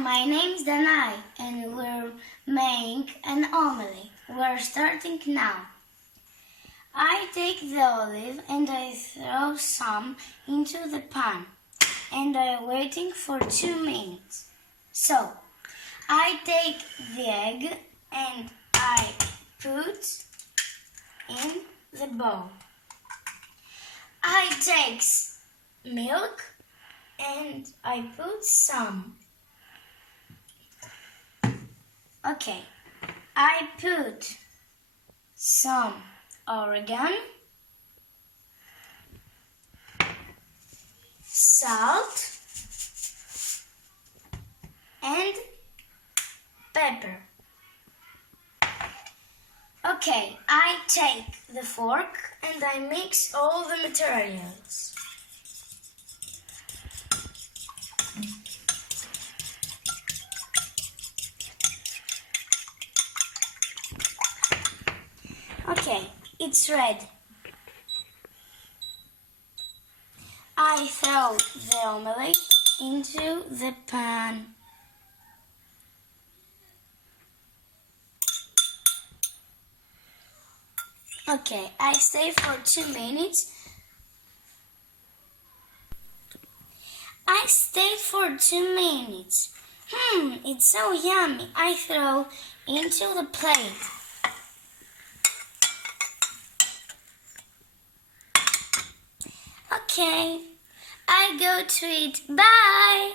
my name's Danae, and we're making an omelette. We're starting now. I take the olive and I throw some into the pan, and I'm waiting for 2 minutes. So, I take the egg and I put in the bowl. I take milk and I put some. Okay, I put some oregano, salt, and pepper. Okay, I take the fork and I mix all the materials. Okay, it's ready. I throw the omelette into the pan. Okay, I stay for 2 minutes. I stayed for 2 minutes. It's so yummy. I throw into the plate. Okay, I go to eat. Bye!